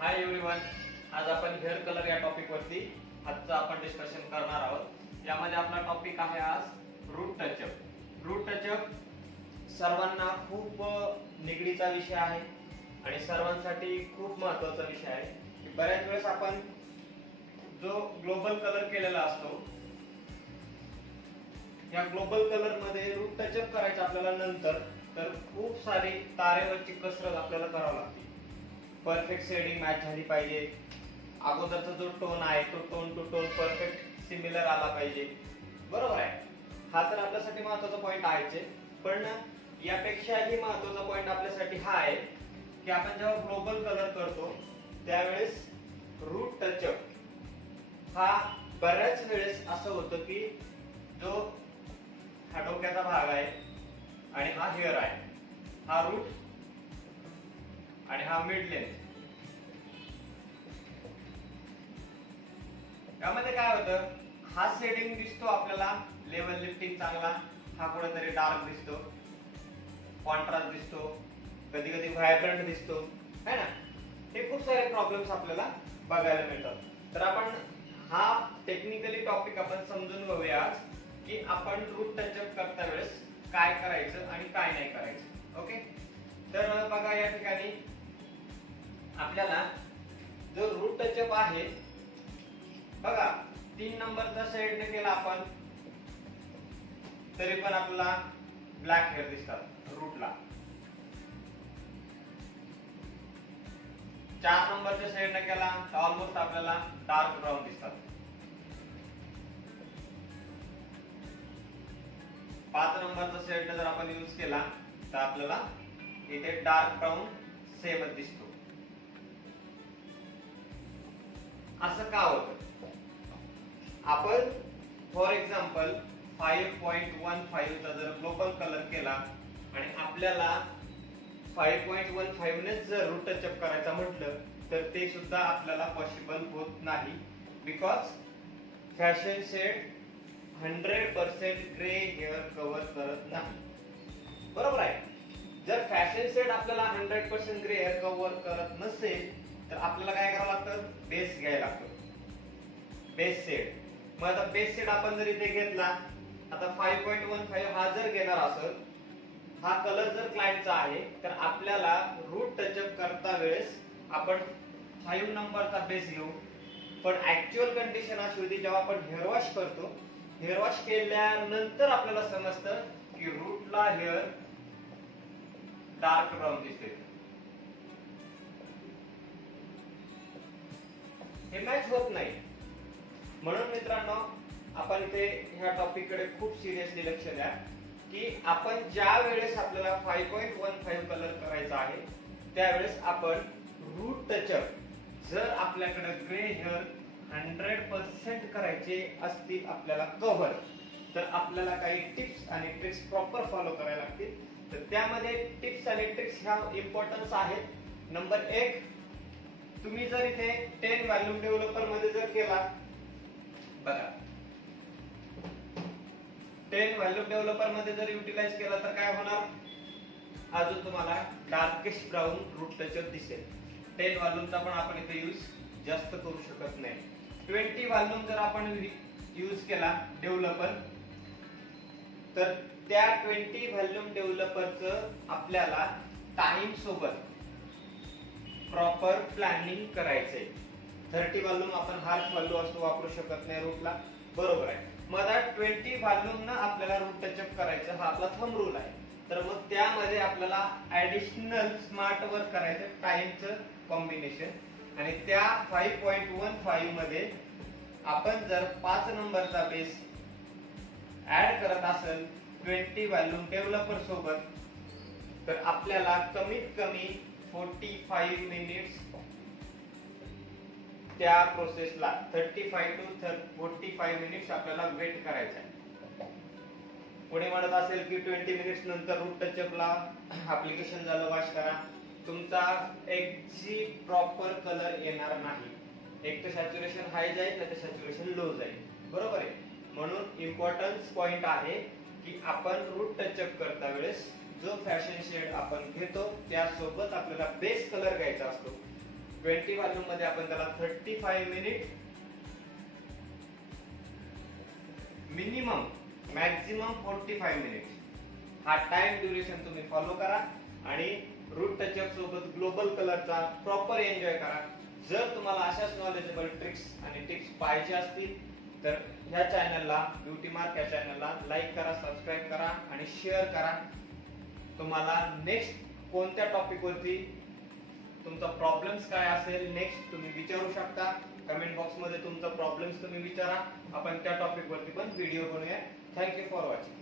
Hi everyone, आज आपण hair colour या टॉपिक वरती आजचं आपण डिस्कशन करणार आहोत। यामध्ये आपला टॉपिक आहे आज रूट टचअप। रूट टचअप सर्वांना खूप निगडीचा विषय आहे आणि सर्वांसाठी खूप महत्त्वाचा विषय आहे की बऱ्याच वेळेस आपण जो ग्लोबल कलर केलेला असतो या ग्लोबल कलर मध्ये रूट टचअप करायचं आपल्याला नंतर तर खूप सारी तारेवरची कसरत आपल्याला करावी लागते। परफेक्ट शेडिंग मॅच झाली पाहिजे, अगोदरचा जो टोन आहे तो tone to tone perfect similar आला पाहिजे, बरोबर आहे। हा तर आपल्यासाठी महत्त्वाचा पॉइंट आहे, पण यापेक्षाही महत्त्वाचा पॉइंट आपल्यासाठी हा आहे की आपण जेव्हा ग्लोबल कलर करतो त्यावेळेस रूट टचअप हा बऱ्याच वेळेस असं होतं की जो हा डोक्याचा भाग आहे आणि हा हेअर आहे, हा रूट आणि हा मिड लेंथ, यामध्ये काय होतं, हा शेडिंग दिसतो आपल्याला लेवल लिफ्टिंग चांगला, हा कुठेतरी डार्क दिसतो, कॉन्ट्रास्ट दिसतो, कधी कधी व्हायब्रंट दिसतो, है ना। हे खूप सारे प्रॉब्लेम्स आपल्याला बघायला मिळतात। तर आपण हा टेक्निकली टॉपिक आपण समजून घेऊया आज की आपण रूट टचअप करता वेळेस काय करायचं आणि काय नाही करायचं। ओके, तर बघा या ठिकाणी आपल्याला जो रूट टचअप आहे बघा 3 नंबरचा शेड केला आपण तरी पण आपल्याला ब्लॅक हेअर दिसतात रूटला। 4 नंबरच्या शेड केला तर ऑलमोस्ट आपल्याला डार्क ब्राऊन दिसतात। 5 नंबरचा शेड जर आपण यूज केला तर आपल्याला इथे डार्क ब्राऊन सेमच दिसतो। असं का होतं, आपण फॉर एक्झाम्पल 5.15 चा जर ग्लोबल कलर केला आणि आपल्याला 5.15 ने जर रूट टचअप करायचा म्हटलं तर ते सुद्धा आपल्याला पॉसिबल होत नाही, because fashion shade 100% grey hair cover करत नाही, बरोबर आहे। जर फॅशन शेड आपल्याला 100% ग्रे हेअर कव्हर करत नसेल तर आपल्याला काय करावं लागतं, बेस घ्यायला लागतो, बेस शेड। मग आता बेस शेड आपण जर इथे घेतला, आता 5.15 हा जर घेणार असेल, हा कलर जर क्लायंटचा आहे तर आपल्याला रूट टचअप करता वेळेस आपण 5 नंबरचा बेस घेऊ। पण ऍक्च्युअल कंडिशन अशी होती जेव्हा आपण हेअर वॉश करतो, हेअर वॉश केल्यानंतर आपल्याला समजतं की रूटला हेअर डार्क ब्राऊन दिसते, हे मॅच होत नाही। म्हणून मित्रांनो आपण इथे ह्या टॉपिक कडे खूप सिरियसली लक्ष द्या की आपण ज्या वेळेस आपल्याला 5.15 कलर करायचा आहे त्यावेळेस आपण रूट टचअप जर आपल्याकडे ग्रे हेअर 100% करायचे असतील आपल्याला कव्हर, तर आपल्याला काही टिप्स आणि ट्रिक्स प्रॉपर फॉलो करायला लागतील। तर त्यामध्ये टिप्स आणि ट्रिक्स ह्या इम्पॉर्टन्स आहेत। नंबर 1, तुम्ही जर इथे 10 व्हॉल्यूम डेव्हलपर मध्ये जर केला, बघा 10 व्हॉल्यूम डेव्हलपर मध्ये जर युटिलाइज केला तर काय होणार, अजून तुम्हाला डार्केस्ट ब्राऊन रूट टचअप दिसेल। 10 व्हॉल्यूमचा पण आपण इथे यूज जास्त करू शकत नाही। 20 व्हॉल्यूम जर आपण यूज केला डेव्हलपर तर त्या 20 व्हॉल्यूम डेव्हलपरचं आपल्याला टाइम सोबत प्रॉपर प्लॅनिंग करायचंय। 30 व्हॉल्यूम आपण हार्श व्हॅल्यू असतो वापरू शकत नाही रूटला, बरोबर आहे। मग 20 व्हॉल्यूम ना आपल्याला रूट टचअप करायचं हा आपला थंब रूल आहे। तर मग त्यामध्ये आपल्याला ऍडिशनल स्मार्ट वर्क करायचं टाइमचं कॉम्बिनेशन, आणि त्या 5.15 मध्ये आपण जर 5 नंबरचा बेस ऍड करत असेल 20 व्हॉल्यूम डेव्हलपर सोबत, तर आपल्याला कमीत कमी 45 मिनिट्स त्या प्रोसेसला 35 to 45 मिनिट्स आपल्याला वेट करायचा आहे। पुढे म्हणत असेल की 20 मिनिट्स नंतर रूट टचअपला ऍप्लिकेशन झालं वॉश करा, तुमचा एकची प्रॉपर कलर येणार नाही, एक तर सॅच्युरेशन हाय जाईल नाही तर सॅच्युरेशन लो जाईल, बरोबर आहे। म्हणून इम्पॉर्टन्स पॉइंट आहे की आपण रूट टचअप करता वेळेस जो फॅशन शेड आपण घेतो त्यासोबत आपल्याला बेस कलर घ्यायचा असतो। 20 व्हॉल्यूम मध्ये आपण त्याला 35 मिनिट मिनिमम मॅक्झिमम 45 मिनिट हा टाइम ड्युरेशन तुम्ही फॉलो करा आणि रूट टचअप सोबत ग्लोबल कलरचा प्रॉपर एन्जॉय करा. जर तुम्हाला अशाच नॉलेजेबल ट्रिक्स आणि टिप्स पाहिजे असतील तर ह्या चॅनलला ब्युटी मार्क या चॅनलला लाईक करा, सबस्क्राईब करा आणि शेअर करा. तुम्हाला नेक्स्ट कोणत्या टॉपिक वरती तुमचा प्रॉब्लेम्स काय असेल नेक्स्ट तुम्ही विचारू शकता. कमेंट बॉक्स मध्ये तुमचा प्रॉब्लेम्स तुम्ही विचारा. आपण त्या टॉपिक वरती पण व्हिडिओ बनवूया. Thank you for watching.